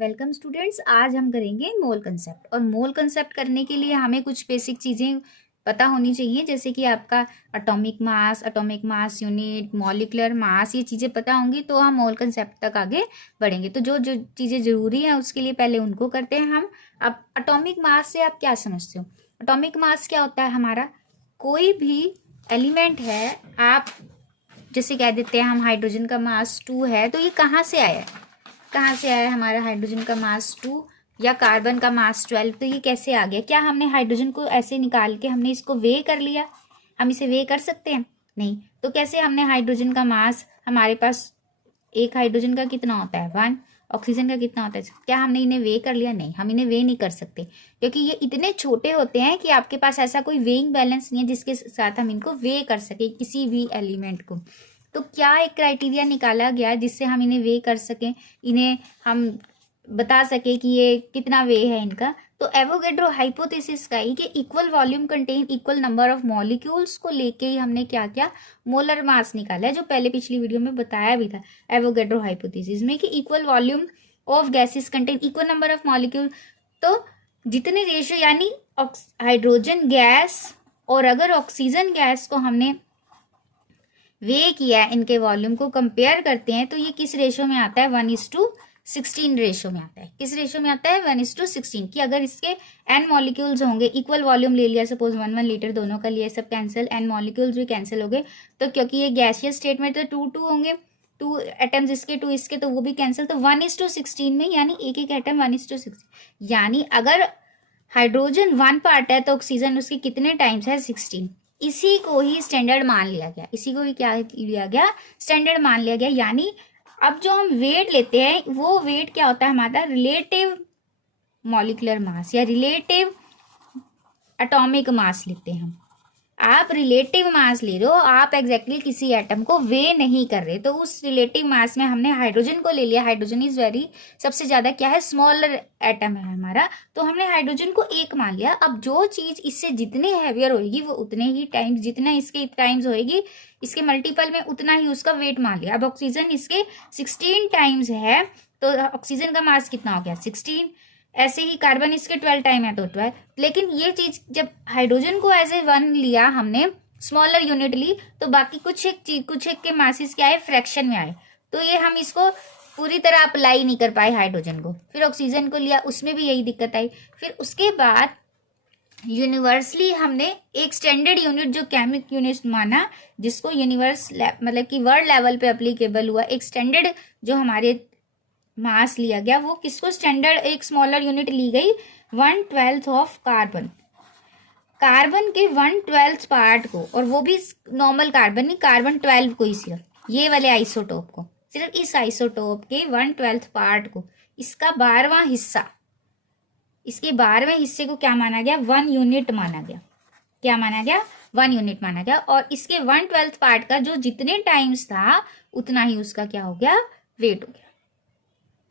Welcome students. आज हम करेंगे मोल कंसेप्ट। और मोल कंसेप्ट करने के लिए हमें कुछ बेसिक चीज़ें पता होनी चाहिए, जैसे कि आपका atomic mass unit, molecular mass, ये चीज़ें पता होंगी तो हम मोल कंसेप्ट तक आगे बढ़ेंगे। तो जो जो चीज़ें ज़रूरी हैं उसके लिए पहले उनको करते हैं हम। अब एटॉमिक मास से आप क्या समझते हो? एटॉमिक मास क्या होता है? हमारा कोई भी एलिमेंट है, आप जैसे कह देते हैं हम हाइड्रोजन का मास 2 है, तो ये कहाँ से आया है? कहाँ से आया हमारा हाइड्रोजन का मास 2 या कार्बन का मास 12? तो ये कैसे आ गया? क्या हमने हाइड्रोजन को ऐसे निकाल के हमने इसको वे कर लिया? हम इसे वे कर सकते हैं? नहीं। तो कैसे हमने हाइड्रोजन का मास, हमारे पास एक हाइड्रोजन का कितना होता है 1, ऑक्सीजन का कितना होता है? क्या हमने इन्हें वे कर लिया? नहीं, हम इन्हें वे नहीं कर सकते, क्योंकि ये इतने छोटे होते हैं कि आपके पास ऐसा कोई वेइंग बैलेंस नहीं है जिसके साथ हम इनको वे कर सके किसी भी एलिमेंट को। तो क्या एक क्राइटेरिया निकाला गया जिससे हम इन्हें वे कर सकें, इन्हें हम बता सके कि ये कितना वे है इनका? तो एवोगैड्रो हाइपोथेसिस का ही कि equal volume contain equal number of molecules को लेके ही हमने क्या किया, मोलर मास निकाला है, जो पहले पिछली वीडियो में बताया भी था एवोगैड्रो हाइपोथेसिस में, कि equal volume of gases contain equal number of molecule. तो जितने रेशियो, यानी हाइड्रोजन गैस और अगर ऑक्सीजन गैस को हमने वे किया है, इनके वॉल्यूम को कंपेयर करते हैं, तो ये किस रेशो में आता है? 1:16 रेशो में आता है। किस रेशो में आता है? 1:16। कि अगर इसके n मॉलिक्यूल्स होंगे, इक्वल वॉल्यूम ले लिया, सपोज 1 लीटर, दोनों का लिए, सब कैंसिल, n मॉलिक्यूल्स भी कैंसिल हो गए, तो क्योंकि ये गैसियस स्टेट में तो 2 होंगे, 2 एटम्स इसके, 2 इसके, तो वो भी कैंसिल। तो 1:16 में, यानी एक एक एटम 1:16, यानी अगर हाइड्रोजन 1 पार्ट है तो ऑक्सीजन उसके कितने टाइम्स है? 16। इसी को ही स्टैंडर्ड मान लिया गया, इसी को ही क्या लिया गया? स्टैंडर्ड मान लिया गया। यानी अब जो हम वेट लेते हैं, वो वेट क्या होता है हमारा? रिलेटिव मॉलिक्यूलर मास या रिलेटिव एटॉमिक मास लेते हैं हम। आप रिलेटिव मास ले रहे हो, आप एग्जैक्टली किसी एटम को वे नहीं कर रहे। तो उस रिलेटिव मास में हमने हाइड्रोजन को ले लिया। हाइड्रोजन इज वेरी, सबसे ज्यादा क्या है? स्मॉलर एटम है हमारा, तो हमने हाइड्रोजन को 1 मान लिया। अब जो चीज इससे जितनी हैवियर होगी वो उतने ही टाइम्स, जितना इसके टाइम्स होएगी, इसके मल्टीपल में उतना ही उसका वेट मान लिया। अब ऑक्सीजन इसके 16 टाइम्स है, तो ऑक्सीजन का मास कितना हो गया? 16। ऐसे ही कार्बन इसके 12 टाइम है तो 12। लेकिन ये चीज जब हाइड्रोजन को एज ए 1 लिया हमने, स्मॉलर यूनिट ली, तो बाकी कुछ एक के मासेस क्या है? फ्रैक्शन में आए। तो ये हम इसको पूरी तरह अप्लाई नहीं कर पाए हाइड्रोजन को। फिर ऑक्सीजन को लिया, उसमें भी यही दिक्कत आई। फिर उसके बाद यूनिवर्सली हमने एक स्टैंडर्ड यूनिट जो केमिक यूनिट माना, जिसको यूनिवर्स मतलब कि वर्ल्ड लेवल पे अप्लीकेबल हुआ, एक स्टैंडर्ड जो हमारे मास लिया गया, वो किसको? स्टैंडर्ड एक स्मॉलर यूनिट ली गई, 1/12 ऑफ कार्बन। कार्बन के 1/12 पार्ट को, और वो भी नॉर्मल कार्बन नहीं, कार्बन 12 को ही, सिर्फ ये वाले आइसोटोप को, सिर्फ इस आइसोटोप के 1/12 पार्ट को, इसका 12वां हिस्सा, इसके 12वें हिस्से को क्या माना गया? 1 यूनिट माना गया। क्या माना गया? 1 यूनिट माना गया। और इसके 1/12 पार्ट का जो जितने टाइम्स था उतना ही उसका क्या हो गया? वेट हो गया।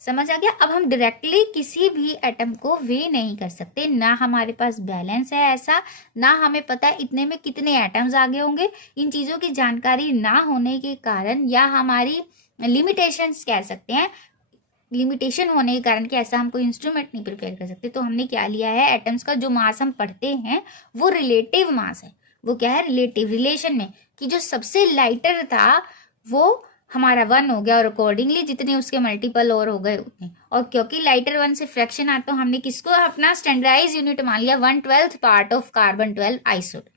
समझ आ गया? अब हम डायरेक्टली किसी भी एटम को वे नहीं कर सकते, ना हमारे पास बैलेंस है ऐसा, ना हमें पता है इतने में कितने एटम्स आगे होंगे। इन चीजों की जानकारी ना होने के कारण, या हमारी लिमिटेशंस कह सकते हैं, लिमिटेशन होने के कारण, कि ऐसा हम कोई इंस्ट्रूमेंट नहीं प्रिपेयर कर सकते, तो हमने क्या लिया है? एटम्स का जो मास हम पढ़ते हैं वो रिलेटिव मास है। वो क्या है? रिलेटिव, रिलेशन में, कि जो सबसे लाइटर था वो हमारा 1 हो गया, और अकॉर्डिंगली जितने उसके मल्टीपल और हो गए उतने। और क्योंकि लाइटर 1 से फ्रैक्शन आता, तो हमने किसको अपना स्टैंडर्डाइज यूनिट मान लिया? 1/12 part of carbon 12 isotope.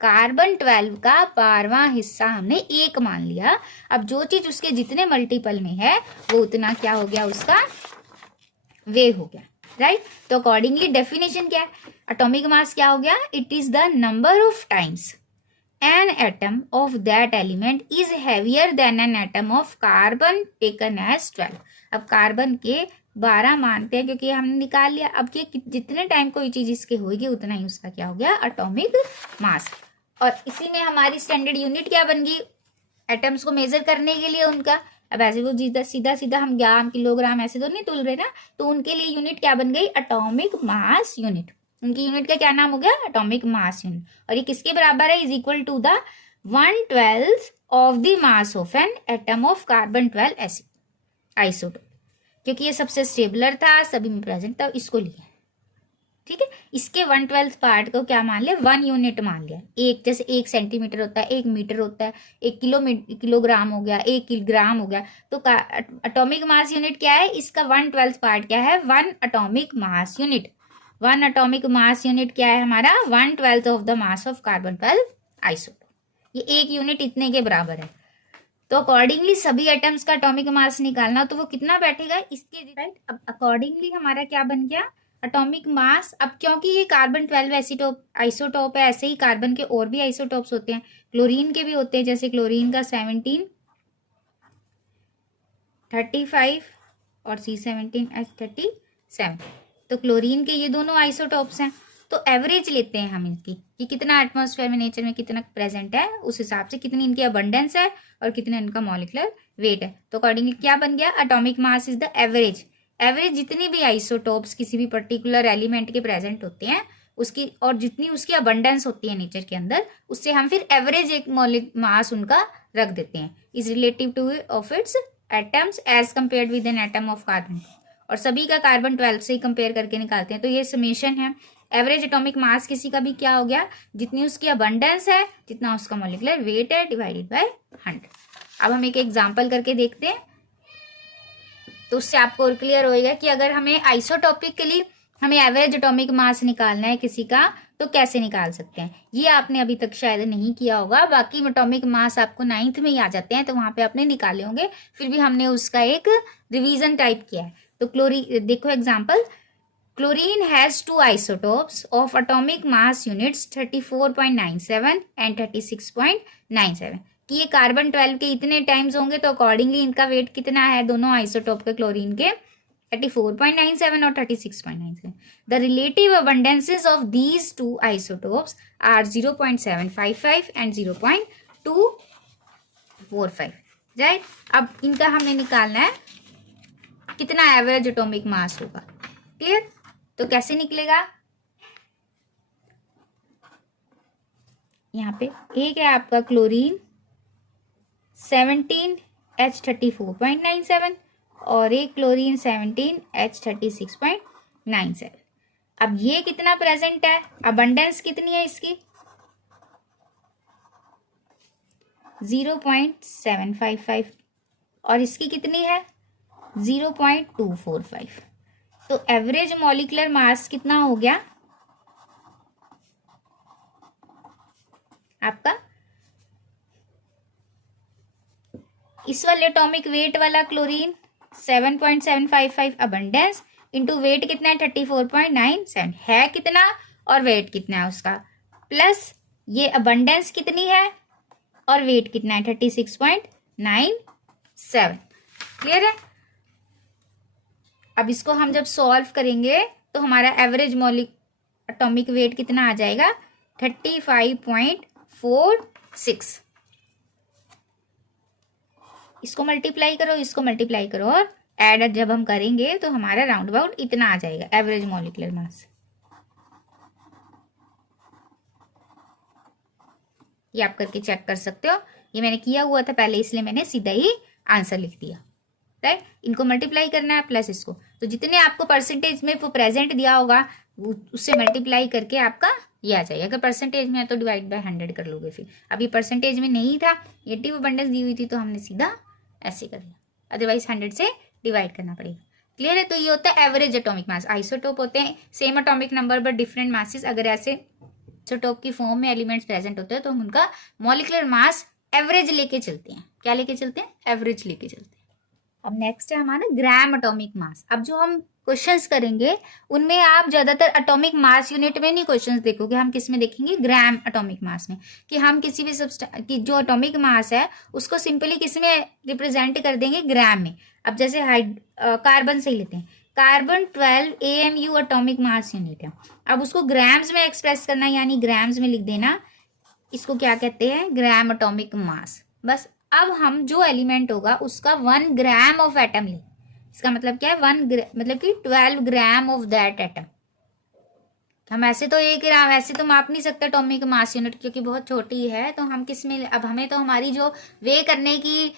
Carbon 12 का 12वां हिस्सा हमने 1 मान लिया। अब जो चीज उसके जितने मल्टीपल में है वो उतना क्या हो गया? उसका वे हो गया, राइट? तो अकॉर्डिंगली डेफिनेशन क्या है? एटॉमिक मास क्या हो गया? It is the number of times an atom of that element is heavier than an atom of carbon taken as 12। अब कार्बन के 12 मानते हैं क्योंकि हमने निकाल लिया। अब ये जितने टाइम कोई चीज इसके होगी उतना ही उसका क्या हो गया? एटॉमिक मास। और इसी में हमारी स्टैंडर्ड यूनिट क्या बन गई? एटम्स को मेजर करने के लिए उनका, अब ऐसे वो सीधा सीधा हम ग्राम किलोग्राम ऐसे तो नहीं तुल रहे ना, तो उनके लिए यूनिट क्या बन गई? Atomic mass unit. उनकी यूनिट का क्या नाम हो गया? Atomic mass unit. और ये किसके बराबर है? Is equal to the 1/12 of the mass of an atom of carbon 12 acid isotope. क्योंकि ये सबसे स्टेबलर था, सभी में प्रेजेंट था, इसको लिया। ठीक है, इसके 1/12 पार्ट को क्या मान लिया, 1 यूनिट मान लिया। एक जैसे 1 सेंटीमीटर होता है, 1 मीटर होता है, 1 किलोग्राम हो गया, 1 किलोग्राम हो गया। तो एटॉमिक मास यूनिट क्या है, इसका 1/12 पार्ट क्या है, 1 atomic mass unit. 1 atomic mass unit क्या है हमारा, 1/12 of the mass of carbon 12 isotope. ये 1 यूनिट इतने के बराबर है। तो अकॉर्डिंगली सभी एटम्स का एटॉमिक मास निकालना, तो वो कितना बैठेगा इसके, राइट। अब अकॉर्डिंगली हमारा क्या बन गया, एटॉमिक मास। अब क्योंकि ये कार्बन 12 आइसोटोप है, ऐसे ही कार्बन के और भी आइसोटोप्स होते हैं, क्लोरीन के भी होते हैं, जैसे क्लोरीन का 17, 35 और C17H37। तो क्लोरीन के ये दोनों आइसोटोप्स हैं। तो एवरेज लेते हैं हम इनकी कि कितना एटमॉस्फेयर में, नेचर में कितना प्रेजेंट है, उस हिसाब से कितनी इनकी अबंडेंस है और कितना इनका मॉलिक्यूलर वेट है। तो अकॉर्डिंगली क्या बन गया, atomic mass is the average. Average जितनी भी आइसोटोप्स किसी भी पर्टिकुलर एलिमेंट के प्रेजेंट होते हैं उसकी, और जितनी उसकी अबंडेंस होती है नेचर के अंदर, उससे हम फिर एवरेज एक मॉलिक मास उनका रख देते हैं, is relative to of its atoms as compared with an atom of carbon. और सभी का कार्बन 12 से ही कंपेयर करके निकालते हैं। तो ये समेशन है। एवरेज एटॉमिक मास किसी का भी क्या हो गया, जितनी उसकी अबंडेंस है, जितना उसका मॉलिक्यूलर वेट है, डिवाइडेड बाय 100। अब हम एक एग्जांपल करके देखते हैं, तो उससे आपको और क्लियर होएगा कि अगर हमें आइसोटॉपिकली हमें एवरेज एटॉमिक मास निकालना है किसी का, तो कैसे निकाल सकते हैं। ये आपने अभी तक शायद नहीं किया होगा, बाकी एटॉमिक मास आपको 9th में ही आ जाते हैं, तो वहां पे आपने निकाले होंगे, फिर भी हमने उसका एक रिवीजन टाइप किया है। तो क्लोरीन देखो example, chlorine has 2 isotopes of atomic mass units 34.97 and 36.97। कि ये कार्बन 12 के इतने टाइम्स होंगे, तो अकॉर्डिंगली इनका वेट कितना है दोनों आइसोटोप के क्लोरीन के, 34.97 और 36.97। The relative abundances of these 2 isotopes are 0.755 and 0.245, right. अब इनका हमने निकालना है कितना एवरेज एटॉमिक मास होगा, क्लियर। तो कैसे निकलेगा, यहाँ पे एक है आपका क्लोरीन 17H34.97 और एक क्लोरीन 17H36.97। अब ये कितना प्रेजेंट है, अबंडेंस कितनी है इसकी, 0.755 और इसकी कितनी है 0.245। तो एवरेज मॉलिक्यूलर मास कितना हो गया आपका, इस वाले एटॉमिक वेट वाला क्लोरीन 7.755 अबंडेंस इंटू वेट कितना है 34.97 है कितना, और वेट कितना है उसका, प्लस ये अबंडेंस कितनी है और वेट कितना है 36.97। क्लियर है। अब इसको हम जब सॉल्व करेंगे तो हमारा एवरेज एटॉमिक वेट कितना आ जाएगा 35.46। इसको मल्टीप्लाई करो, इसको मल्टीप्लाई करो और ऐड जब हम करेंगे तो हमारा राउंड अबाउट इतना आ जाएगा एवरेज मॉलिक्यूलर मास। ये आप करके चेक कर सकते हो, ये मैंने किया हुआ था पहले इसलिए मैंने सीधा ही आंसर लिख दिया, राइट। इनको मल्टीप्लाई करना है प्लस इसको, तो जितने आपको परसेंटेज में वो प्रेजेंट दिया होगा उससे मल्टीप्लाई करके आपका ये आ जाएगा। अगर परसेंटेज में है तो डिवाइड बाय 100 कर लोगे। फिर अभी परसेंटेज में नहीं था, नेगेटिव अबंडेंस दी हुई थी, तो हमने सीधा ऐसे कर लिया, अदरवाइज 100 से डिवाइड करना पड़ेगा। क्लियर है। तो ये होता है एवरेज एटॉमिक मास। आइसोटोप होते हैं same atomic number but different masses. अगर ऐसे आइसोटोप की फॉर्म में एलिमेंट्स प्रेजेंट होते हैं तो हम उनका मॉलिक्यूलर मास एवरेज लेके चलते हैं। क्या लेके चलते हैं, एवरेज लेके चलते हैं। अब नेक्स्ट है हमारा ग्राम एटॉमिक मास। अब जो हम क्वेश्चंस करेंगे उनमें आप ज्यादातर एटॉमिक मास यूनिट में नहीं क्वेश्चंस देखोगे, हम किस में देखेंगे, ग्राम एटॉमिक मास में। कि हम किसी भी की जो एटॉमिक मास है उसको सिंपली किस में रिप्रेजेंट कर देंगे, ग्राम में। अब जैसे कार्बन से ही लेते हैं, carbon 12 AMU atomic mass unit है। अब उसको ग्राम्स में एक्सप्रेस करना यानी ग्राम्स में लिख देना, इसको क्या कहते हैं, ग्राम एटॉमिक मास। बस अब हम जो एलिमेंट होगा उसका 1 ग्राम ऑफ एटम ले, इसका मतलब क्या है, मतलब कि 12 ग्राम ऑफ दैट एटम। हम ऐसे तो 1 ग्राम ऐसे तो माप नहीं सकते एटॉमिक मास यूनिट, क्योंकि बहुत छोटी है। तो हम किस में, अब हमें तो हमारी जो वे करने की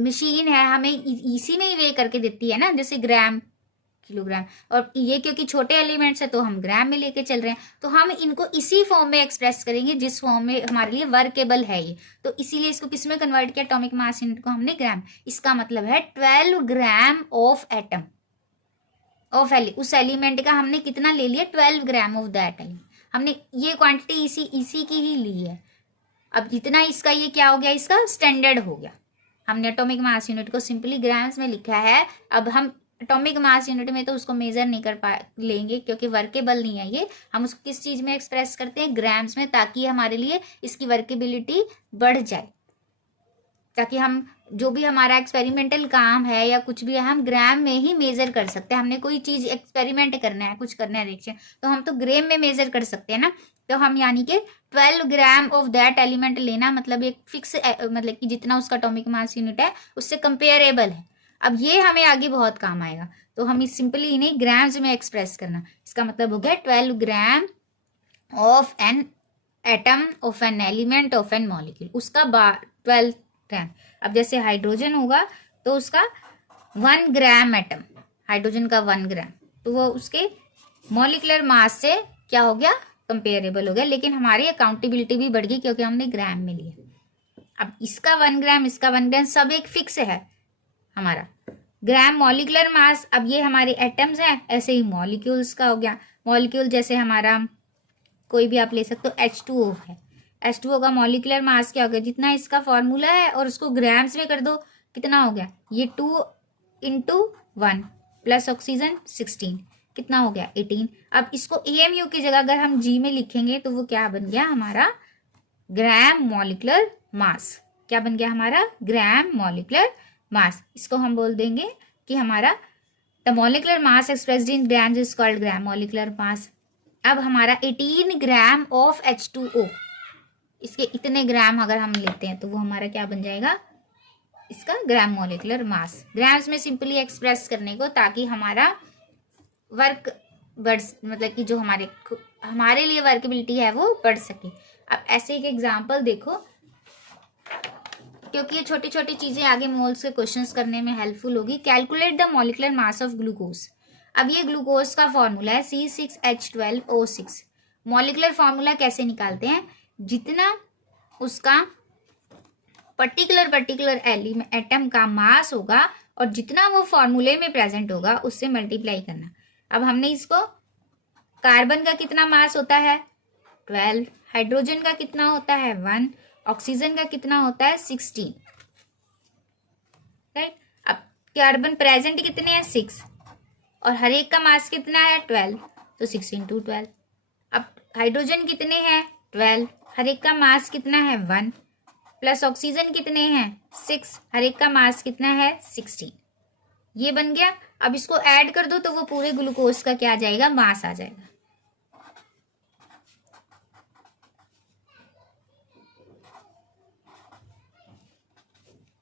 मशीन है हमें इसी में ही वे करके देती है ना, जैसे ग्राम, किलोग्राम, और ये क्योंकि छोटे एलिमेंट्स है तो हम ग्राम में लेके चल रहे हैं। तो हम इनको इसी फॉर्म में एक्सप्रेस करेंगे जिस फॉर्म में हमारे लिए वर्केबल है ये। तो इसीलिए इसको किस में कन्वर्ट किया, एटॉमिक मास यूनिट को हमने ग्राम। इसका मतलब है 12 ग्राम ऑफ एटम ऑफ उस एलिमेंट का हमने कितना ले लिया, 12 ग्राम ऑफ दैट एलिमेंट। हमने ये क्वांटिटी इसी की ही ली है। अब जितना इसका ये क्या हो गया, इसका स्टैंडर्ड हो गया। हमने एटॉमिक मास यूनिट को सिंपली ग्राम्स में लिखा है। अब हम एटॉमिक मास यूनिट में तो उसको मेजर नहीं कर लेंगे क्योंकि वर्केबल नहीं है ये। हम उसको किस चीज में एक्सप्रेस करते हैं, ग्राम्स में, ताकि हमारे लिए इसकी वर्केबिलिटी बढ़ जाए, ताकि हम जो भी हमारा एक्सपेरिमेंटल काम है या कुछ भी है हम ग्राम में ही मेजर कर सकते हैं। हमने कोई चीज एक्सपेरिमेंट करना है, कुछ करना है रिएक्शन, तो हम तो ग्राम में मेजर कर सकते हैं ना। तो हम यानी कि 12 ग्राम ऑफ दैट एलिमेंट लेना, मतलब एक फिक्स, मतलब कि जितना उसका एटॉमिक मास यूनिट है उससे कंपेरेबल है। अब ये हमें आगे बहुत काम आएगा। तो हम इस सिंपली इन्हें ग्राम्स में एक्सप्रेस करना, इसका मतलब हो गया 12 gram of an atom of an element of an molecule, उसका 12 ग्राम। अब जैसे हाइड्रोजन होगा तो उसका 1 ग्राम एटम, हाइड्रोजन का 1 ग्राम, तो वो उसके मॉलिक्यूलर मास से क्या हो गया, कंपेरेबल हो गया। लेकिन हमारी अकाउंटेबिलिटी भी बढ़ गई क्योंकि हमने ग्राम में लिया। अब इसका 1 ग्राम, इसका 1 ग्राम, सब एक फिक्स है हमारा ग्राम मॉलिक्यूलर मास। अब ये हमारे एटम्स हैं, ऐसे ही मॉलिक्यूल्स का हो गया। मॉलिक्यूल जैसे हमारा कोई भी आप ले सकते हो, H2O है, H2O का मॉलिक्यूलर मास क्या हो गया, जितना इसका फॉर्मूला है और उसको ग्राम्स में कर दो, कितना हो गया, ये 2 × 1 प्लस ऑक्सीजन 16, कितना हो गया 18। अब इसको AMU की जगह अगर हम G में लिखेंगे तो वो क्या बन गया हमारा, ग्राम मॉलिक्यूलर मास। क्या बन गया हमारा, ग्राम मॉलिक्यूलर मास। इसको हम बोल देंगे कि हमारा the molecular mass expressed in grams is called gram molecular mass. अब हमारा 18 ग्राम ऑफ H2O, इसके इतने ग्राम अगर हम लेते हैं तो वो हमारा क्या बन जाएगा, इसका ग्राम मॉलिक्यूलर मास। ग्राम्स में सिंपली एक्सप्रेस करने को, ताकि हमारा वर्क बढ़, मतलब कि जो हमारे लिए वर्केबिलिटी है वो बढ़ सके। अब ऐसे एक एग्जांपल देखो, क्योंकि ये छोटी छोटी चीजें आगे मोल्स के क्वेश्चंस करने में हेल्पफुल होगी। Calculate the molecular mass of glucose. अब ये ग्लूकोज का फॉर्मूला है C6H12O6। मॉलिक्यूलर फॉर्मूला कैसे निकालते हैं, जितना उसका पर्टिकुलर एटम का मास होगा और जितना वो फॉर्मूले में प्रेजेंट होगा उससे मल्टीप्लाई करना। अब हमने इसको, कार्बन का कितना मास होता है 12, हाइड्रोजन का कितना होता है 1, ऑक्सीजन का कितना होता है 16, राइट। अब कार्बन प्रेजेंट कितने हैं 6 और हर एक का मास कितना है 12, तो 6 × 12। अब हाइड्रोजन कितने हैं 12, हर एक का मास कितना है 1, प्लस ऑक्सीजन कितने हैं 6, हर एक का मास कितना है 16। ये बन गया। अब इसको ऐड कर दो तो वो पूरे ग्लूकोज का क्या आ जाएगा, मास आ जाएगा।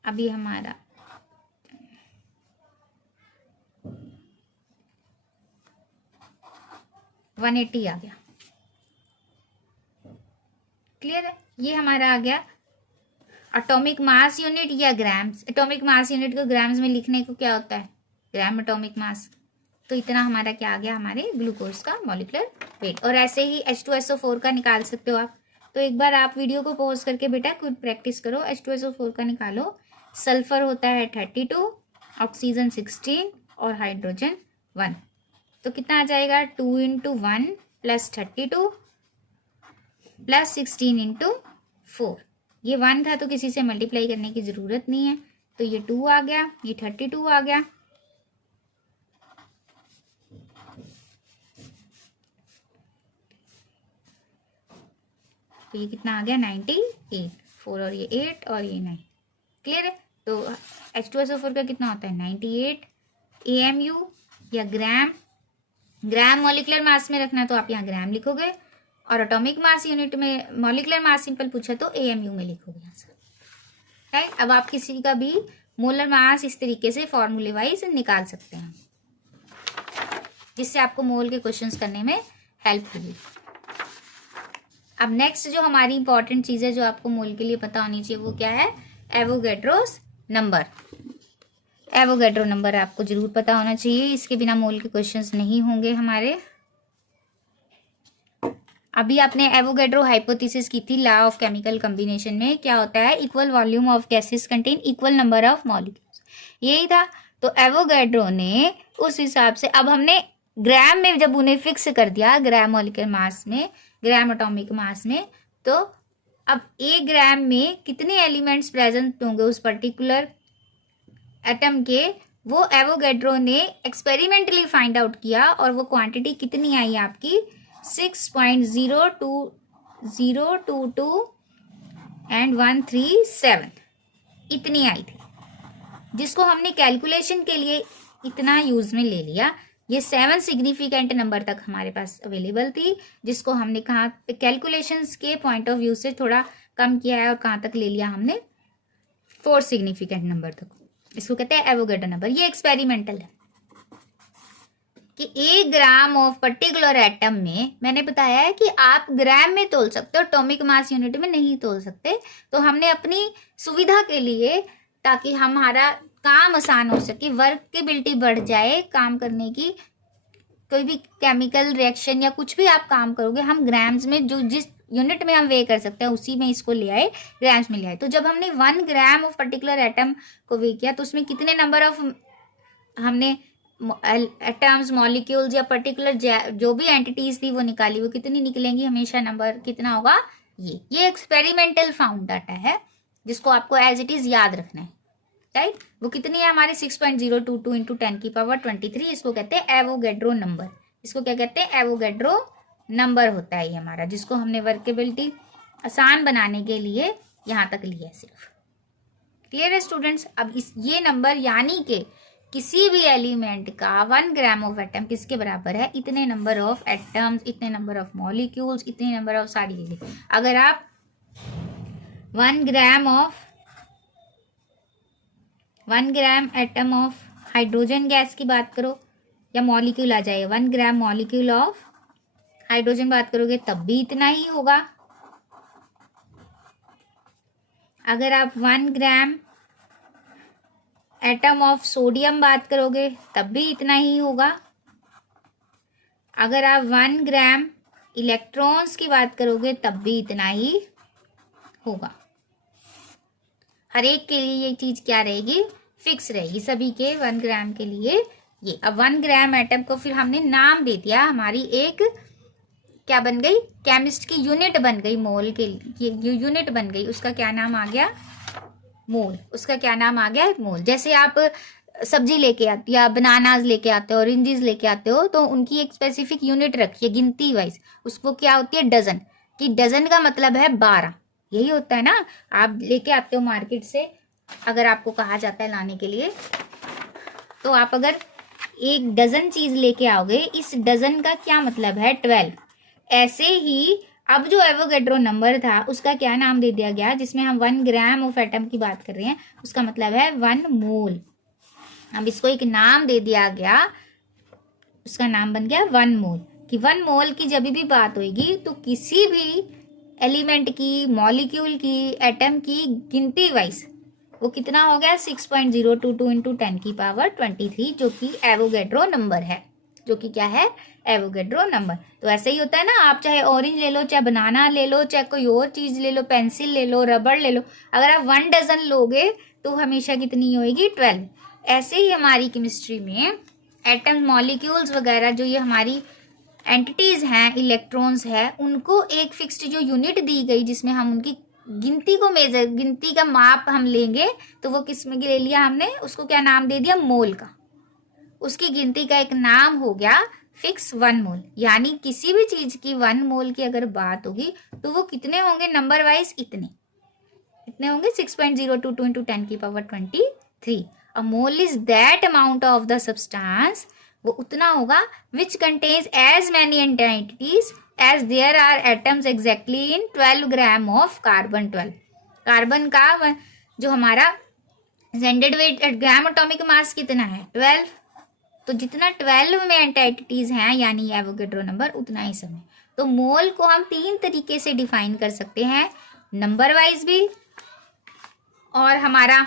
अभी हमारा 180 आ गया, क्लियर है। ये हमारा आ गया एटॉमिक मास यूनिट या ग्राम्स। एटॉमिक मास यूनिट को ग्राम्स में लिखने को क्या होता है, ग्राम एटॉमिक मास। तो इतना हमारा क्या आ गया, हमारे ग्लूकोज का मॉलिक्यूलर वेट। और ऐसे ही H2SO4 का निकाल सकते हो आप। तो एक बार आप वीडियो को पॉज करके बेटा खुद प्रैक्टिस करो। H2SO4 का निकालो। सल्फर होता है 32, ऑक्सीजन 16 और हाइड्रोजन 1। तो कितना आ जाएगा, 2 × 1 प्लस 32 प्लस 16 × 4। ये 1 था तो किसी से मल्टीप्लाई करने की जरूरत नहीं है, तो ये 2 आ गया, ये 32 आ गया। तो ये कितना आ गया 98, 4 और ये 8 और ये 9, क्लियर है। तो H2SO4 का कितना होता है 98 AMU या ग्राम मॉलिक्यूलर मास में रखना तो आप यहाँ ग्राम लिखोगे, और एटॉमिक मास यूनिट में मॉलिक्यूलर मास सिंपल पूछा तो AMU में लिखोगे आंसर, राइट। अब आप किसी का भी मोलर मास इस तरीके से फॉर्मूले वाइज निकाल सकते हैं, जिससे आपको मोल के क्वेश्चंस करने में हेल्प होगी। अब नेक्स्ट जो हमारी इंपॉर्टेंट चीज़ है जो आपको मोल के लिए पता होनी चाहिए वो क्या है, एवोगैड्रोस नंबर। एवोगैड्रो नंबर आपको जरूर पता होना चाहिए, इसके बिना मोल के क्वेश्चंस नहीं होंगे हमारे। अभी आपने एवोगैड्रो हाइपोथेसिस की थी लॉ ऑफ केमिकल कॉम्बिनेशन में, क्या होता है, equal volume of gases contain equal number of molecules, यही था। तो एवोगैड्रो ने उस हिसाब से, अब हमने ग्राम में जब उन्हें फिक्स कर दिया, ग्राम मॉलिक्यूलर मास में, ग्राम एटॉमिक मास में, तो अब 1 ग्राम में कितने एलिमेंट्स प्रेजेंट होंगे उस पर्टिकुलर एटम के, वो एवोगैड्रो ने एक्सपेरिमेंटली फाइंड आउट किया, और वो क्वांटिटी कितनी आई आपकी 6.02022 एंड 137 इतनी आई थी, जिसको हमने कैलकुलेशन के लिए इतना यूज में ले लिया। ये 7 सिग्निफिकेंट नंबर तक हमारे पास अवेलेबल थी, जिसको हमने कहा कैलकुलेशंस के पॉइंट ऑफ व्यू से थोड़ा कम किया है, और कहाँ तक ले लिया हमने 4 सिग्निफिकेंट नंबर तक। इसको कहते हैं एवोगैड्रो नंबर। ये एक्सपेरिमेंटल है कि 1 ग्राम ऑफ पर्टिकुलर एटम में, मैंने बताया है कि आप ग्राम में तोल सकते हो, एटॉमिक मास यूनिट में नहीं तोल सकते। तो हमने अपनी सुविधा के लिए, ताकि हमारा काम आसान हो सके, वर्केबिलिटी बढ़ जाए काम करने की, कोई भी केमिकल रिएक्शन या कुछ भी आप काम करोगे, हम ग्राम्स में, जो जिस यूनिट में हम वे कर सकते हैं उसी में इसको ले आए, ग्राम्स में ले आए। तो जब हमने 1 ग्राम ऑफ पर्टिकुलर एटम को वे किया, तो उसमें कितने नंबर ऑफ हमने एटम्स, मॉलिक्यूल्स या पर्टिकुलर जो भी एंटिटीज थी वो निकाली, वो कितनी निकलेंगी, हमेशा नंबर कितना होगा, ये एक्सपेरिमेंटल फाउंड डाटा है, जिसको आपको एज इट इज याद रखना है, राइट। वो कितनी है हमारे 6.022 इंटू 10⁻23। इसको कहते हैं एवोगैड्रो नंबर। इसको क्या कहते हैं, एवोगैड्रो नंबर होता है ये हमारा, जिसको हमने वर्केबिलिटी आसान बनाने के लिए यहाँ तक लिया है सिर्फ। क्लियर है स्टूडेंट्स। अब ये नंबर यानी कि किसी भी एलिमेंट का 1 ग्राम ऑफ एटम किसके बराबर है, इतने नंबर ऑफ एटम्स, इतने नंबर ऑफ मॉलिक्यूल्स, इतने नंबर ऑफ सारी चीजें। अगर आप 1 gram atom of hydrogen gas की बात करो, या मॉलिक्यूल आ जाएगा, 1 ग्राम मॉलिक्यूल ऑफ हाइड्रोजन बात करोगे तब भी इतना ही होगा। अगर आप 1 ग्राम एटम ऑफ सोडियम बात करोगे तब भी इतना ही होगा। अगर आप 1 ग्राम इलेक्ट्रॉन्स की बात करोगे तब भी इतना ही होगा। हर एक के लिए ये चीज क्या रहेगी, फिक्स रहेगी, सभी के 1 ग्राम के लिए ये। अब 1 ग्राम एटम को फिर हमने नाम दे दिया, हमारी एक क्या बन गई, केमिस्ट की यूनिट बन गई, मोल के यूनिट बन गई, उसका क्या नाम आ गया, मोल। उसका क्या नाम आ गया, मोल। जैसे आप सब्जी लेके आते या बनानाज लेके आते हो, ऑरेंजेस लेके आते हो, तो उनकी एक स्पेसिफिक यूनिट रखिए गिनती वाइज, उसको क्या होती है, डजन, कि डजन का मतलब है 12, यही होता है ना। आप लेके आते हो मार्केट से, अगर आपको कहा जाता है लाने के लिए, तो आप अगर 1 डजन चीज लेके आओगे, इस डजन का क्या मतलब है, 12। ऐसे ही अब जो एवोगैड्रो नंबर था उसका क्या नाम दे दिया गया, जिसमें हम 1 ग्राम ऑफ एटम की बात कर रहे हैं, उसका मतलब है 1 मोल। अब इसको एक नाम दे दिया गया, उसका नाम बन गया 1 मोल, कि 1 मोल की जब भी बात होगी तो किसी भी एलिमेंट की, मॉलिक्यूल की, एटम की गिनती वाइज वो कितना हो गया, 6.022 इंटू 10⁻23, जो कि एवोगैड्रो नंबर है, जो कि क्या है, एवोगैड्रो नंबर। तो ऐसे ही होता है ना, आप चाहे ऑरेंज ले लो, चाहे बनाना ले लो, चाहे कोई और चीज ले लो, पेंसिल ले लो, रबड़ ले लो, अगर आप 1 डजन लोगे तो हमेशा कितनी होगी, 12। ऐसे ही हमारी केमिस्ट्री में एटम, मॉलिक्यूल्स वगैरह, जो ये हमारी एंटिटीज हैं, इलेक्ट्रॉन्स है, उनको एक फिक्स्ड जो यूनिट दी गई, जिसमें हम उनकी गिनती को मेजर, गिनती का माप हम लेंगे, तो वो किस में ले लिया हमने, उसको क्या नाम दे दिया, मोल का। उसकी गिनती का एक नाम हो गया फिक्स 1 मोल। यानी किसी भी चीज की 1 मोल की अगर बात होगी तो वो कितने होंगे, नंबर वाइज इतने होंगे, 6.022 into 10⁻23। A mole is that amount of the substance, वो उतना होगा which contains as many entities as there are atoms exactly in 12 gram of carbon. 12 carbon का जो हमारा standard weight gram atomic mass कितना है, 12। तो जितना 12 में एंटिटीज हैं यानी एवोगेड्रो नंबर उतना ही समय। तो मोल को हम 3 तरीके से डिफाइन कर सकते हैं, नंबर वाइज भी और हमारा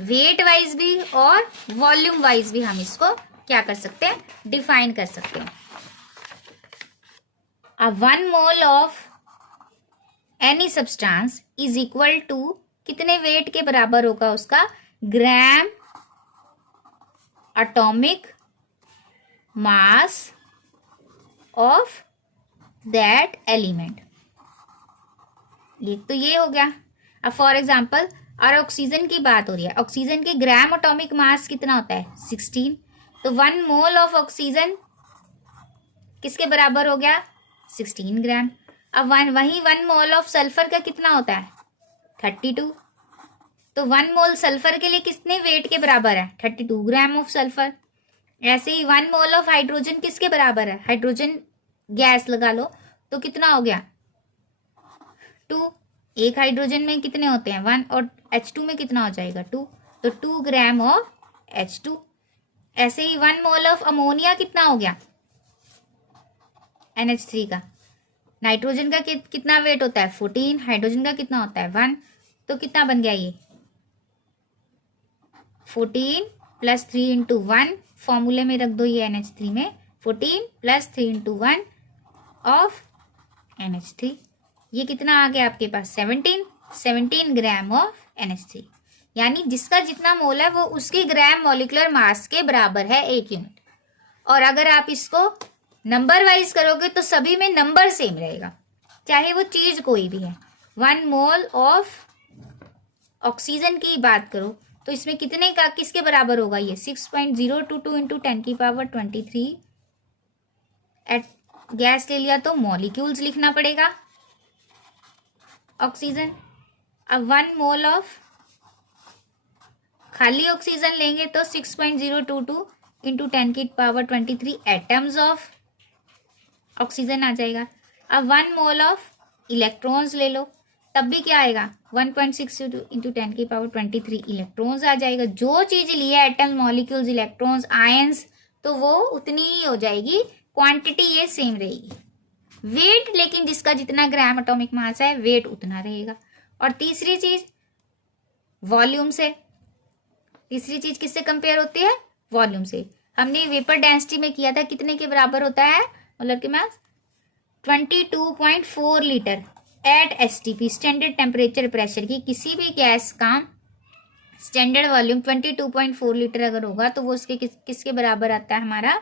वेट वाइज भी और वॉल्यूम वाइज भी हम इसको क्या कर सकते हैं, डिफाइन कर सकते हैं। अब 1 mole of any substance is equal to कितने वेट के बराबर होगा उसका, gram atomic mass of that element. ये तो ये हो गया। अब फॉर एग्जांपल और ऑक्सीजन की बात हो रही है, ऑक्सीजन के ग्राम एटॉमिक मास कितना होता है 16, तो 1 मोल ऑफ ऑक्सीजन किसके बराबर हो गया 16 ग्राम। अब वही 1 मोल ऑफ सल्फर का कितना होता है 32, तो 1 मोल सल्फर के लिए कितने वेट के बराबर है 32 ग्राम ऑफ सल्फर। ऐसे ही 1 मोल ऑफ हाइड्रोजन किसके बराबर है, हाइड्रोजन गैस लगा लो तो कितना हो गया 2, एक हाइड्रोजन में कितने होते हैं 1 और H2 में कितना हो जाएगा 2, तो 2 ग्राम ऑफ H2। ऐसे ही 1 मोल ऑफ अमोनिया कितना हो गया NH3 का, नाइट्रोजन का कितना वेट होता है 14, हाइड्रोजन का कितना होता है 1, तो कितना बन गया ये 14 + 3 × 1, फॉर्मूले में रख दो ये NH3 में 14 + 3 × 1 ऑफ NH3, ये कितना आ गया आपके पास 17 ग्राम ऑफ NH3। यानी जिसका जितना मोल है वो उसके ग्राम मॉलिक्यूलर मास के बराबर है 1 यूनिट। और अगर आप इसको नंबर वाइज करोगे तो सभी में नंबर सेम रहेगा, चाहे वो चीज कोई भी है। 1 मोल ऑफ ऑक्सीजन की बात करो तो इसमें कितने का किसके बराबर होगा, ये 6.022 × 10⁻23 एट गैस ले लिया तो मॉलिक्यूल्स लिखना पड़ेगा ऑक्सीजन। अब 1 मोल ऑफ खाली ऑक्सीजन लेंगे तो 6.022 × 10⁻23 एटम्स ऑफ ऑक्सीजन आ जाएगा। अब 1 मोल ऑफ इलेक्ट्रॉन्स ले लो तब भी क्या आएगा 1.62 × 10⁻23 इलेक्ट्रॉन्स आ जाएगा। जो चीज ली है एटम्स, मॉलिक्यूल्स, इलेक्ट्रॉन्स, आयंस, तो वो उतनी ही हो जाएगी, क्वांटिटी ये सेम रहेगी। वेट लेकिन जिसका जितना ग्राम एटॉमिक मास है वेट उतना रहेगा। और तीसरी चीज वॉल्यूम से, तीसरी चीज किससे कंपेयर होती है वॉल्यूम से। हमने वेपर डेंसिटी में किया था कितने के बराबर होता है मोलर के मास 22.4 litre at STP standard temperature pressure की किसी भी गैस का स्टैंडर्ड वॉल्यूम 22.4 लीटर अगर होगा तो वो उसके किसके बराबर आता है हमारा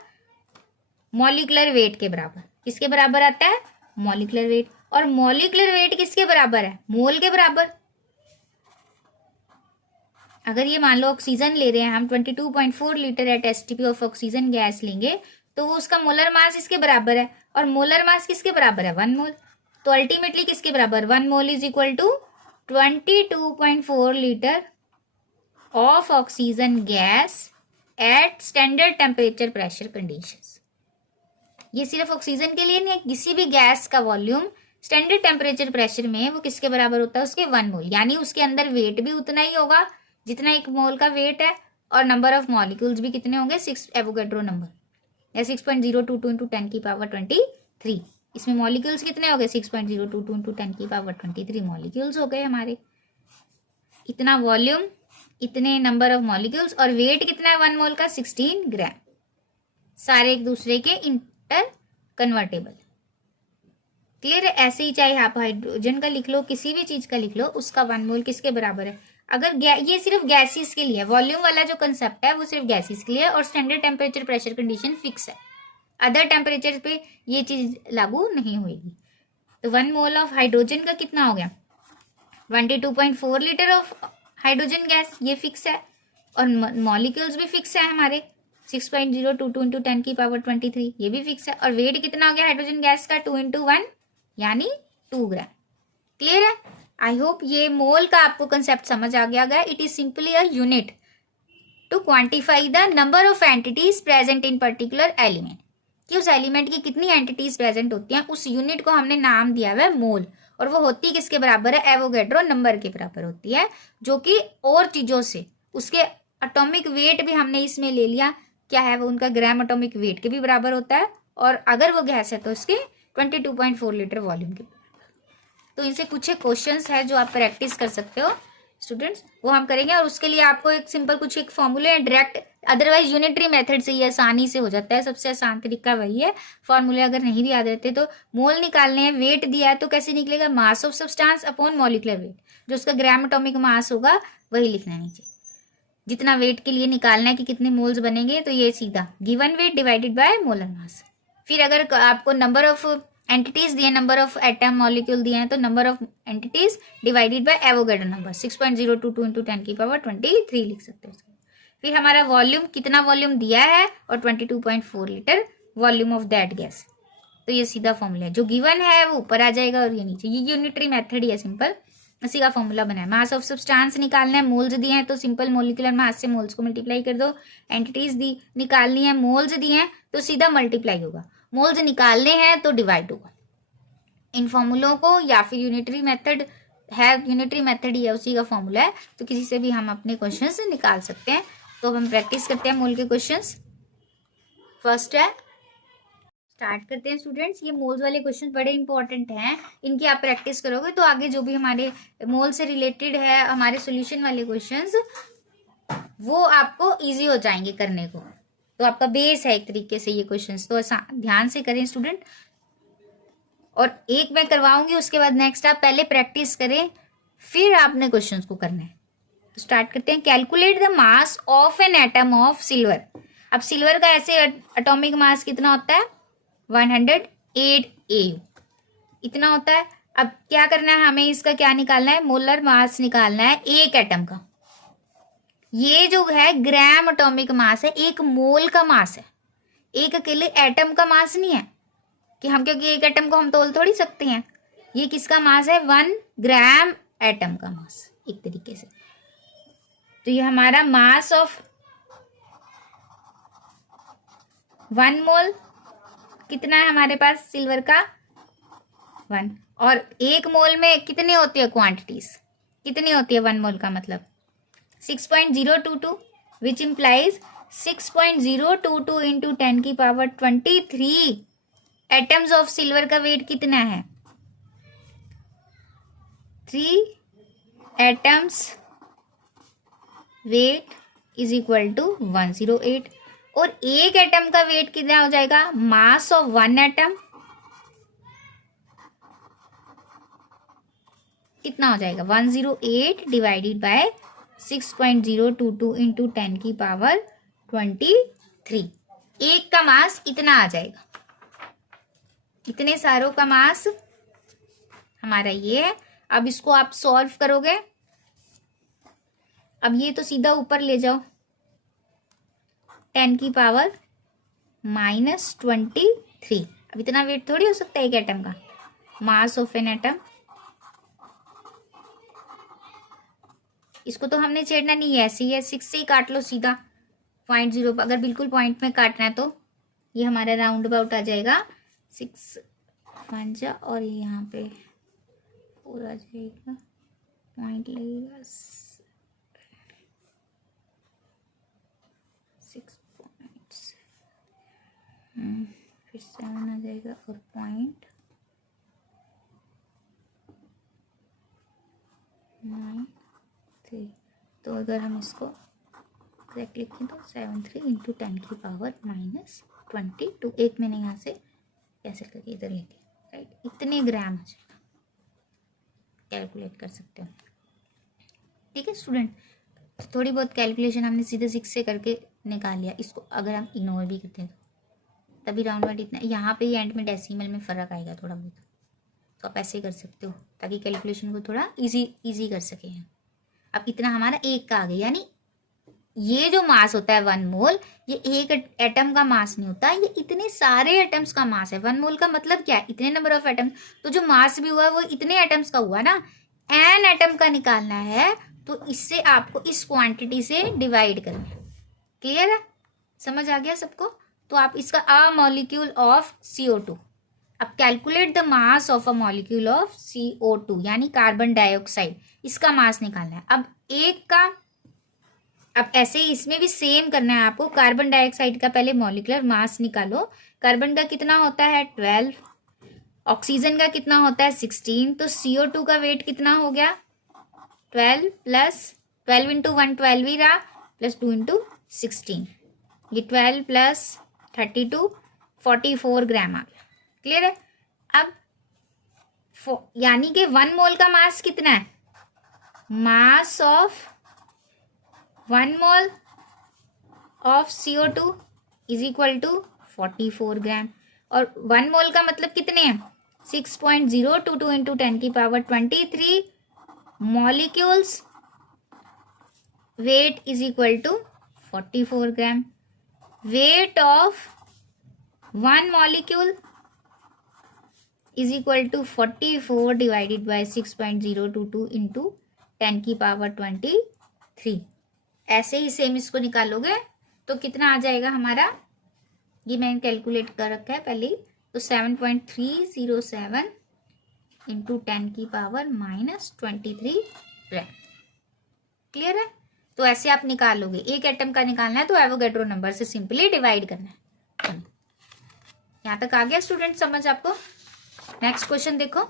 मॉलिक्यूलर वेट के बराबर। किसके बराबर आता है मॉलिक्यूलर वेट। और मॉलिक्यूलर वेट किसके बराबर है मोल के बराबर। अगर ये मान लो ऑक्सीजन ले रहे हैं हम 22.4 litre at STP of oxygen gas लेंगे तो वो उसका मोलर मास इसके बराबर है और मोलर मास किसके बराबर है 1 मोल। तो अल्टीमेटली किसके बराबर 1 mole is equal to 22.4 litre of oxygen gas at standard temperature pressure conditions. ये सिर्फ ऑक्सीजन के लिए नहीं, किसी भी गैस का वॉल्यूम स्टैंडर्ड टेम्परेचर प्रेशर में वो किसके बराबर होता है उसके 1 मोल। यानी उसके अंदर वेट भी उतना ही होगा जितना 1 मोल का वेट है और नंबर ऑफ मॉलिक्यूल्स भी कितने होंगे 6 एवोगैड्रो नंबर या 6.022 × 10⁻23। इसमें मॉलिक्यूल्स कितने हो गए 6.022 × 10⁻23 मॉलिक्यूल्स हो गए हमारे। इतना वॉल्यूम, इतने नंबर ऑफ मॉलिक्यूल्स और वेट कितना है 1 मोल का 16 ग्राम। सारे एक दूसरे के इंटर कन्वर्टेबल। क्लियर है। ऐसे ही चाहे आप हाइड्रोजन का लिख लो, किसी भी चीज का लिख लो, उसका 1 मोल किसके बराबर है। अगर ये सिर्फ गैसेस के लिए, वॉल्यूम वाला जो कंसेप्ट है वो सिर्फ गैसेस के लिए और standard temperature pressure condition fix है। अदर टेम्परेचर पे ये चीज लागू नहीं होगी। तो 1 मोल ऑफ हाइड्रोजन का कितना हो गया 22.4 लीटर ऑफ हाइड्रोजन गैस, ये फिक्स है और मॉलिक्यूल्स भी फिक्स है हमारे 6.022 × 10⁻23 ये भी फिक्स है। और वेट कितना हो गया हाइड्रोजन गैस का 2 × 1 यानी 2 ग्राम। क्लियर है। आई होप ये मोल का आपको कंसेप्ट समझ आ गया। It is simply a unit to quantify the number of entities present in particular element, कि उस एलिमेंट की कितनी एंटिटीज प्रेजेंट होती हैं। उस यूनिट को हमने नाम दिया हुआ है मोल और वो होती किसके बराबर है एवोगैड्रो नंबर के बराबर होती है, जो कि और चीजों से उसके एटॉमिक वेट भी हमने इसमें ले लिया क्या है वो उनका ग्राम एटॉमिक वेट के भी बराबर होता है, और अगर वो गैस है तो उसके 22.4 लीटर वॉल्यूम के। तो इनसे कुछ एक क्वेश्चंस है जो आप प्रैक्टिस कर सकते हो स्टूडेंट्स, वो हम करेंगे। और उसके लिए आपको एक सिंपल कुछ एक फॉर्मूले है डायरेक्ट, अदरवाइज यूनिटरी मेथड से ये आसानी से हो जाता है, सबसे आसान तरीका वही है। फॉर्मूले अगर नहीं भी याद रहते तो मोल निकालने हैं, वेट दिया है तो कैसे निकलेगा, mass of substance upon molecular weight, जो उसका ग्राम एटॉमिक मास होगा वही लिखना है नीचे। जितना वेट के लिए निकालना है कि कितने मोल्स बनेंगे, तो ये सीधा given weight divided by molar mass. फिर अगर आपको नंबर ऑफ एंटिटीज दिए, नंबर ऑफ एटम मॉलिक्यूल दिए हैं, तो number of entities divided by Avogadro number 6.022 into 10⁻23 लिख सकते हो। फिर हमारा वॉल्यूम, कितना वॉल्यूम दिया है और 22.4 litre volume of that gas. तो ये सीधा फॉर्मूला है, जो गिवन है वो ऊपर आ जाएगा और ये नीचे। ये यूनिटरी मेथड ही है, सिंपल इसी का फॉर्मूला बना है। मास ऑफ सब्सटेंस निकालना है, मोल्स दिए हैं तो सिंपल मोलिकुलर मास से मोल्स को मल्टीप्लाई कर दो। एंटिटीज दी निकालनी है, मोल्स दिए हैं तो सीधा मल्टीप्लाई होगा, मोल्स निकालने हैं तो डिवाइड होगा। इन फॉर्मूलों को, या फिर यूनिटरी मेथड है, यूनिटरी मेथड ही है, उसी का फॉर्मूला है, तो किसी से भी हम अपने क्वेश्चंस निकाल सकते हैं। तो अब हम प्रैक्टिस करते हैं मोल के क्वेश्चंस। फर्स्ट है, स्टार्ट करते हैं स्टूडेंट्स। ये मोल्स वाले क्वेश्चन बड़े इंपॉर्टेंट हैं, इनकी आप प्रैक्टिस करोगे तो आगे जो भी हमारे मोल से रिलेटेड है, हमारे सॉल्यूशन वाले क्वेश्चंस, वो आपको इजी हो जाएंगे करने को। तो आपका बेस है एक तरीके से ये क्वेश्चंस, तो ध्यान से करें स्टूडेंट। और एक मैं करवाऊंगी, उसके बाद नेक्स्ट आप पहले प्रैक्टिस करें, फिर आपने क्वेश्चंस को करना है। तो स्टार्ट करते हैं। Calculate the mass of an atom of silver. अब सिल्वर का ऐसे एटॉमिक मास कितना होता है, 108 AU इतना होता है। अब क्या करना है हमें, इसका क्या निकालना है, मोलर मास निकालना है एक एटम का। ये जो है ग्राम एटॉमिक मास है, एक मोल का मास है, एक अकेले एटम का मास नहीं है कि हम, क्योंकि एक एटम को हम तोल थोड़ी सकते हैं। ये किसका मास है, 1 ग्राम एटम का मास एक तरीके से। तो ये हमारा मास ऑफ 1 मोल कितना है हमारे पास सिल्वर का, 1। और एक मोल में कितनी होती है क्वांटिटीज, कितनी होती है 1 मोल का मतलब 6.022, which implies 6.022 into 10⁻23 atoms of silver का वेट कितना है, 3 atoms weight is equal to 108। और एक एटम का वेट कितना हो जाएगा, मास ऑफ 1 एटम कितना हो जाएगा, 108 डिवाइडेड बाय 6.022 इंटू 10⁻23। एक का मास इतना आ जाएगा, इतने सारों का मास हमारा ये है। अब इसको आप सॉल्व करोगे, अब ये तो सीधा ऊपर ले जाओ, 10⁻23। अब इतना वेट थोड़ी हो सकता है एक एटम का, मास ऑफ एन एटम। इसको तो हमने छेड़ना नहीं है, ऐसे ही है, 6 से ही काट लो सीधा 0.0। अगर बिल्कुल पॉइंट में काटना है तो ये हमारा राउंड अबाउट आ जाएगा 6 5 और ये यहाँ पे 4 आ जाएगा, पॉइंट लगेगा 6 पॉइंट्स, फिर 7 आ जाएगा और पॉइंट 9 तो अगर हम इसको करेक्ट लिखें तो 73 इंटू 10⁻⁻22। एक मैंने यहाँ से कैंसिल करके इधर लेके, राइट, इतने ग्राम हो जाएगा, कैलकुलेट कर सकते हो। ठीक है स्टूडेंट, थोड़ी बहुत कैलकुलेशन हमने सीधे 6 से करके निकाल लिया। इसको अगर हम इग्नोर भी करते हैं तभी राउंड वाइड इतना, यहाँ पे ही एंड में डेसिमल में फ़र्क आएगा थोड़ा बहुत, तो आप ऐसे कर सकते हो ताकि कैलकुलेशन को थोड़ा इजी कर सके हैं। अब इतना हमारा एक का आ गया, यानी ये जो मास होता है 1 मोल, ये एक एटम का मास नहीं होता, ये इतने सारे एटम्स का मास है। 1 मोल का मतलब क्या है, इतने नंबर ऑफ एटम, तो जो मास भी हुआ है वो इतने एटम्स का हुआ ना। एन एटम का निकालना है तो इससे आपको इस क्वांटिटी से डिवाइड करना है। क्लियर है, समझ आ गया सबको। तो आप इसका अ मॉलिक्यूल ऑफ CO2, अब calculate the mass of a molecule of CO2 यानी कार्बन डाइऑक्साइड, इसका मास निकालना है। अब एक का अब ऐसे ही इसमें भी सेम करना है आपको। कार्बन डाइऑक्साइड का पहले मॉलिक्यूलर मास निकालो। कार्बन का कितना होता है 12, ऑक्सीजन का कितना होता है 16, तो CO2 का वेट कितना हो गया 12 प्लस 12 इंटू 1 12 ही रहा, प्लस 2 इंटू 16, ये 12 प्लस 32 44 ग्राम आ गया। क्लियर है। अब यानी कि 1 मोल का मास कितना है, mass of 1 mole of CO2 is equal to 44 gram. और 1 मोल का मतलब कितने हैं 6.022 इंटू 10 की power 23 molecules, weight is equal to 44 gram. Weight of 1 molecule is equal to 44 divided by 6.022 into 10 की पावर 23। ऐसे ही सेम इसको निकालोगे तो कितना आ जाएगा हमारा, ये मैंने कैलकुलेट कर रखा है पहले ही, तो 7.307 इंटू 10 की पावर -23 ग्राम। क्लियर है। तो ऐसे आप निकालोगे, एक एटम का निकालना है तो एवोगैड्रो नंबर से सिंपली डिवाइड करना है। यहां तक आ गया स्टूडेंट समझ आपको। नेक्स्ट क्वेश्चन देखो,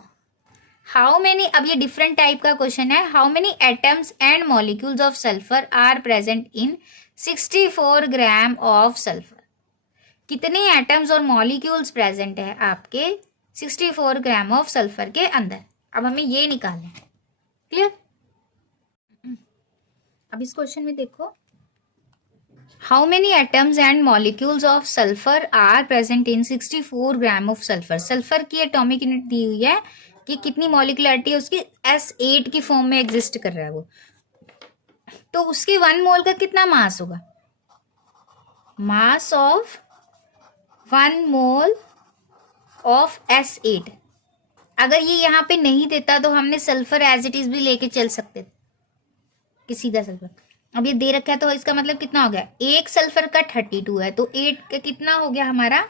हाउ मेनी, अब ये डिफरेंट टाइप का क्वेश्चन है, how many atoms and molecules of sulphur are present in 64 gram of sulphur. कितने एटम्स और मॉलिक्यूल्स प्रेजेंट है आपके 64 ग्राम ऑफ सल्फर के अंदर। अब हमें ये निकालना है। क्लियर। अब इस क्वेश्चन में देखो, how many atoms and molecules of sulphur are present in 64 gram of sulphur. Sulphur की एटॉमिक यूनिट दी हुई है कि कितनी मॉलिक्यूलरिटी है उसकी, S8 की फॉर्म में एग्जिस्ट कर रहा है वो, तो उसके 1 मोल का कितना मास होगा, मास ऑफ 1 मोल ऑफ S8। अगर ये यहाँ पे नहीं देता तो हमने सल्फर एज इट इज भी लेके चल सकते थे कि सीधा सल्फर। अब ये दे रखा है तो इसका मतलब कितना हो गया, एक सल्फर का 32 है तो 8 का कितना हो गया हमारा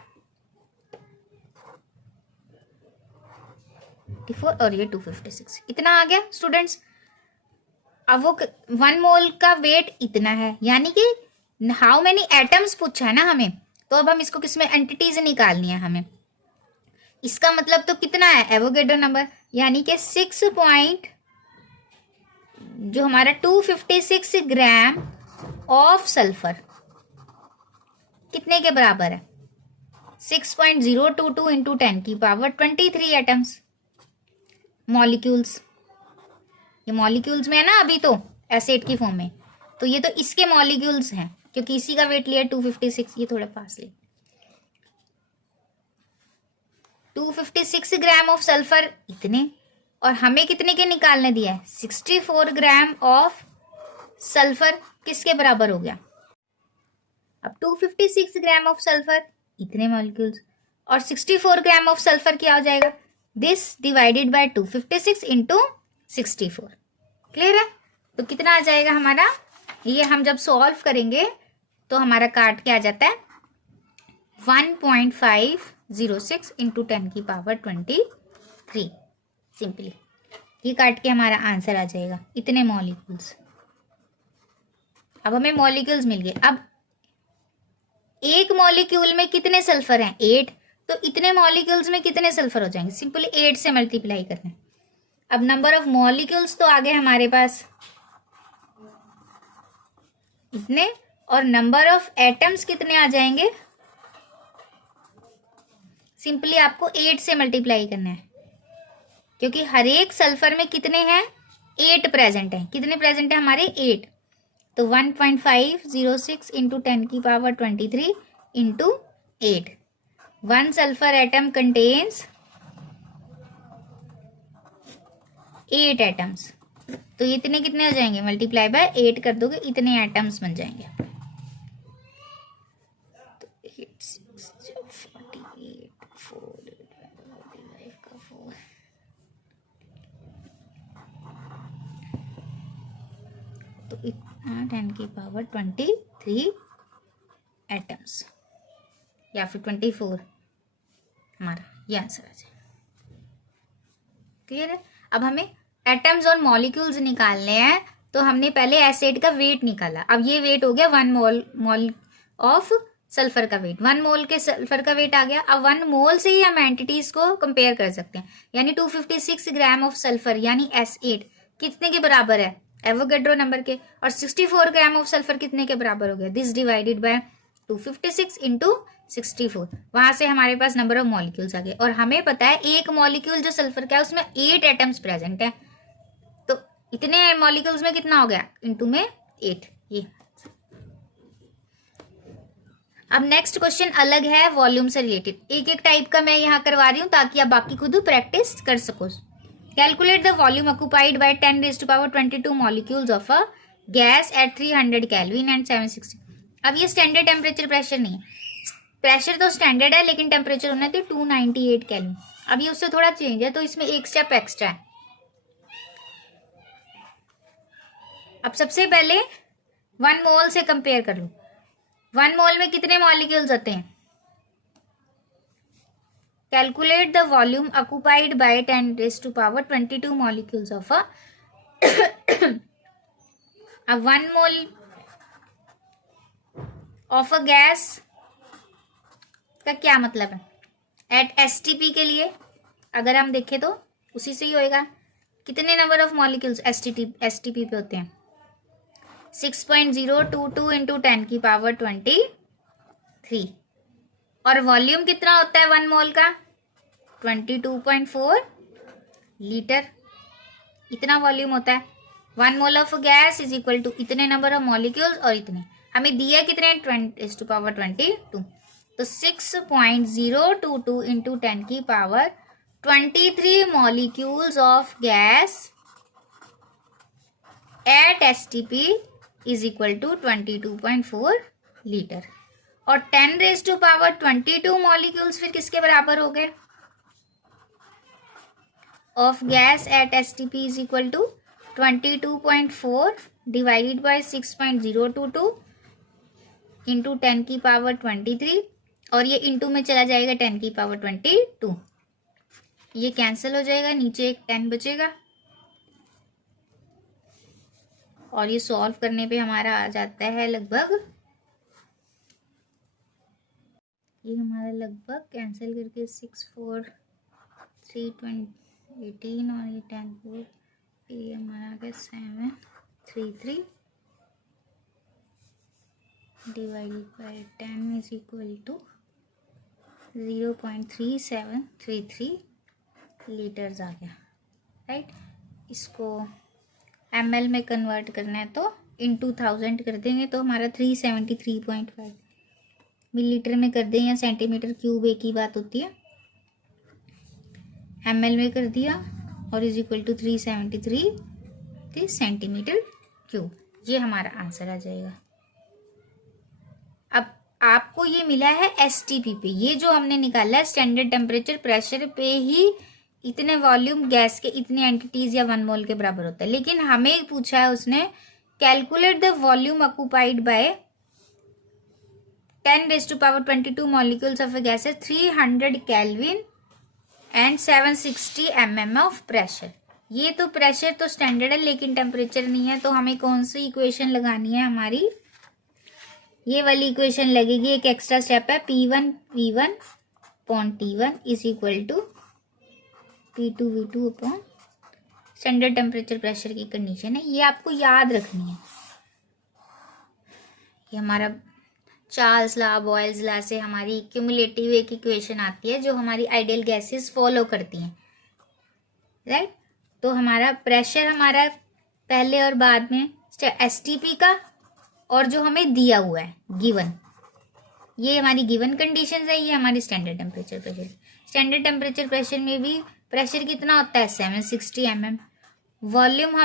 54 और ये 256, इतना आ गया स्टूडेंट्स। अब वो 1 मोल का वेट इतना है, यानी कि हाउ मेनी एटम्स पूछा है ना हमें, तो अब हम इसको किसमें एंटिटीज निकालनी है हमें। इसका मतलब तो कितना है एवोगैड्रो नंबर, यानी कि 6 पॉइंट जो हमारा 256 ग्राम ऑफ सल्फर कितने के बराबर है 6.022 इंटू 10 की पावर 23 एटम्स मॉलिक्यूल्स। ये मॉलिक्यूल्स में है ना अभी तो एसिड की फॉर्म में, तो ये तो इसके मॉलिक्यूल्स हैं क्योंकि इसी का वेट लिया 256। ये थोड़ा पास ले, 256 ग्राम ऑफ सल्फर इतने, और हमें कितने के निकालने दिया है 64 ग्राम ऑफ सल्फर किसके बराबर हो गया। अब 256 ग्राम ऑफ सल्फर इतने मॉलिक्यूल्स और 64 ग्राम ऑफ सल्फर क्या हो जाएगा, this divided by 256 into 64। Clear है। तो कितना आ जाएगा हमारा, ये हम जब सॉल्व करेंगे तो हमारा काट के आ जाता है 1.506 इंटू 10 की पावर 23। सिंपली ये काट के हमारा आंसर आ जाएगा इतने मॉलिक्यूल्स। अब हमें मॉलिक्यूल्स मिल गए। अब एक मॉलिक्यूल में कितने सल्फर हैं 8, तो इतने मॉलिक्यूल्स में कितने सल्फर हो जाएंगे, सिंपली 8 से मल्टीप्लाई करना है। अब नंबर ऑफ मॉलिक्यूल्स तो आ गए हमारे पास इतने, और नंबर ऑफ एटम्स कितने आ जाएंगे, सिंपली आपको 8 से मल्टीप्लाई करना है क्योंकि हर एक सल्फर में कितने हैं 8 प्रेजेंट हैं। कितने प्रेजेंट है हमारे 8, तो 1.506 इंटू 10 की power 23 into 8। 1 sulphur atom contains 8 atoms, तो इतने कितने हो जाएंगे मल्टीप्लाई बाय 8 कर दोगे इतने एटम्स बन जाएंगे। तो 8 6 48 4 का 4, तो इतना 10 की पावर 23 एटम्स या फिर 24 हमारा ये आंसर आ जाएगा। क्लियर है। अब हमें एटम्स और मॉलिक्यूल्स निकालने हैं तो हमने पहले एसिड का वेट निकाला, अब ये वेट हो गया 1 मोल ऑफ सल्फर का वेट, 1 मोल के सल्फर का वेट आ गया। अब 1 मोल से ही हम एंटिटीज को कंपेयर कर सकते हैं, यानी 256 ग्राम ऑफ सल्फर यानी S8 कितने के बराबर है, एवोगैड्रो नंबर के, और 64 ग्राम ऑफ सल्फर कितने के बराबर हो गया, दिस डिवाइडेड बाय 256 इंटू 64, वहां से हमारे पास नंबर ऑफ मॉलिक्यूल्स आ गए। और हमें पता है एक मॉलिक्यूल जो सल्फर का है उसमें 8 एटम्स प्रेजेंट है, तो इतने मॉलिक्यूल्स में कितना हो गया, इंटू में 8। ये अब नेक्स्ट क्वेश्चन अलग है वॉल्यूम से रिलेटेड, एक एक टाइप का मैं यहाँ करवा रही हूँ ताकि आप बाकी खुद प्रैक्टिस कर सको। Calculate the volume occupied by 10⁻22 molecules of a gas at 300 kelvin and 760। अब ये स्टैंडर्ड टेम्परेचर प्रेशर नहीं है, प्रेशर तो स्टैंडर्ड है लेकिन टेम्परेचर होना है 298 केल्विन। अब ये उससे थोड़ा चेंज है तो इसमें एक स्टेप एक्स्ट्रा है। अब सबसे पहले 1 मोल से कंपेयर कर लो, 1 मोल में कितने मॉलिक्यूल्स होते हैं, calculate the volume occupied by 10⁻22 molecules of a अब 1 मोल ऑफ अ गैस का क्या मतलब है, एट STP के लिए अगर हम देखें तो उसी से ही होएगा, कितने नंबर ऑफ मॉलिक्यूल्स STP पे होते हैं, 6.022 इंटू 10⁻23, और वॉल्यूम कितना होता है 1 मोल का, 22.4 लीटर, इतना वॉल्यूम होता है। 1 mole of gas is equal to इतने नंबर ऑफ मॉलिक्यूल्स और इतने, हमें दिया कितने 10⁻22, तो 6.022 into 10⁻23 molecules of gas at STP is equal to 22.4 litre, और 10⁻22 मॉलिक्यूल्स फिर किसके बराबर हो गए, of gas at STP is equal to 22.4 divided by 6.022 into 10⁻23, और ये इंटू में चला जाएगा 10⁻22, ये कैंसिल हो जाएगा, नीचे एक 10 बचेगा, और ये सॉल्व करने पे हमारा आ जाता है लगभग, ये हमारा लगभग कैंसिल करके 6 4 3 18 और ये 10 4, ये हमारा आ गया 7 3 3 divided by 10 is equal to 0.3733 litres आ गया, राइट। इसको ml में कन्वर्ट करना है तो इंटू 1000 कर देंगे तो हमारा 373.5 मिलीलीटर में कर दें या सेंटीमीटर क्यूब, एक ही बात होती है, ml में कर दिया और is equal to 373 centimetre cube, ये हमारा आंसर आ जाएगा। अब आपको ये मिला है STP पे, ये जो हमने निकाला है स्टैंडर्ड टेम्परेचर प्रेशर पे ही इतने वॉल्यूम गैस के इतने एंटिटीज या 1 मोल के बराबर होता है, लेकिन हमें पूछा है उसने calculate the volume occupied by 10⁻22 molecules of a gas 300 kelvin and 760 mm of pressure. ये तो प्रेशर तो स्टैंडर्ड है लेकिन टेम्परेचर नहीं है, तो हमें कौन सी इक्वेशन लगानी है, हमारी ये वाली इक्वेशन लगेगी। एक एक्स्ट्रा स्टेप है, P1 V1 upon T1 is equal to P2 V2 upon standard temperature pressure की कंडीशन है, ये आपको याद रखनी है। ये हमारा चार्ल्स लॉ बॉयल्स लॉ से हमारी क्यूमुलेटिव एक इक्वेशन आती है जो हमारी आइडियल गैसेस फॉलो करती हैं, राइट। तो हमारा प्रेशर हमारा पहले और बाद में STP का, और जो हमें दिया हुआ है गिवन, ये हमारी गिवन कंडीशंस है, ये हमारी standard temperature pressure. Standard temperature pressure में भी प्रेशर कितना होता है 760 mm, वॉल्यूम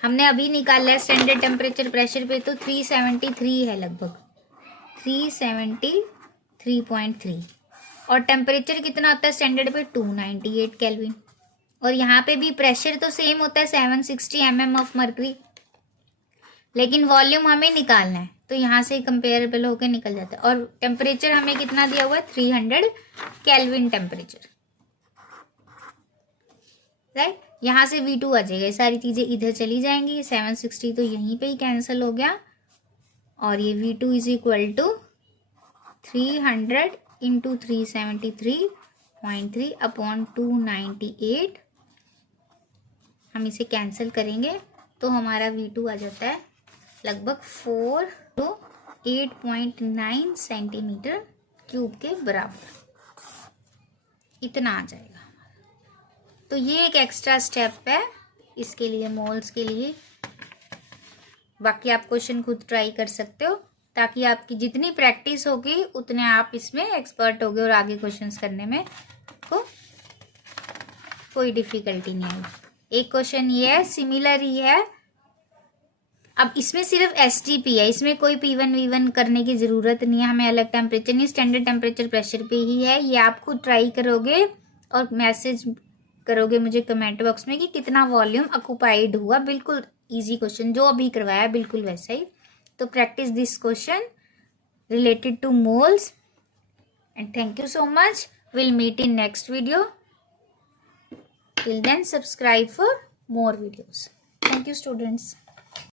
हमने अभी निकाला है स्टैंडर्ड टेम्परेचर प्रेशर पे तो 373 है, लगभग 373.3, और टेम्परेचर कितना होता है स्टैंडर्ड पे 298 केल्विन, और यहाँ पे भी प्रेशर तो सेम होता है 760 mm ऑफ मर्करी, लेकिन वॉल्यूम हमें निकालना है तो यहाँ से कंपेरेबल होकर निकल जाता है। और टेम्परेचर हमें कितना दिया हुआ है 300 केल्विन टेम्परेचर, राइट। यहाँ से V2 आ जाएगा, ये सारी चीज़ें इधर चली जाएंगी, 760 तो यहीं पे ही कैंसिल हो गया, और ये V2 is equal to 300 into 373.3 upon 298। हम इसे कैंसिल करेंगे तो हमारा V2 आ जाता है लगभग 4 तो 8.9 सेंटीमीटर क्यूब के बराबर, इतना आ जाएगा। तो ये एक एक्स्ट्रा स्टेप है इसके लिए, मोल्स के लिए। बाकी आप क्वेश्चन खुद ट्राई कर सकते हो, ताकि आपकी जितनी प्रैक्टिस होगी उतने आप इसमें एक्सपर्ट होगे और आगे क्वेश्चंस करने में को कोई डिफिकल्टी नहीं आएगी। एक क्वेश्चन ये है, सिमिलर ही है। अब इसमें सिर्फ STP है, इसमें कोई P1 V1 करने की ज़रूरत नहीं है, हमें अलग टेम्परेचर नहीं, स्टैंडर्ड टेम्परेचर प्रेशर पे ही है। ये आप खुद ट्राई करोगे और मैसेज करोगे मुझे कमेंट बॉक्स में कि कितना वॉल्यूम ऑक्युपाइड हुआ। बिल्कुल इजी क्वेश्चन जो अभी करवाया बिल्कुल वैसा ही। तो practice this question related to moles, and thank you so much. We'll meet in next video. Till then, subscribe for more videos. Thank you, students.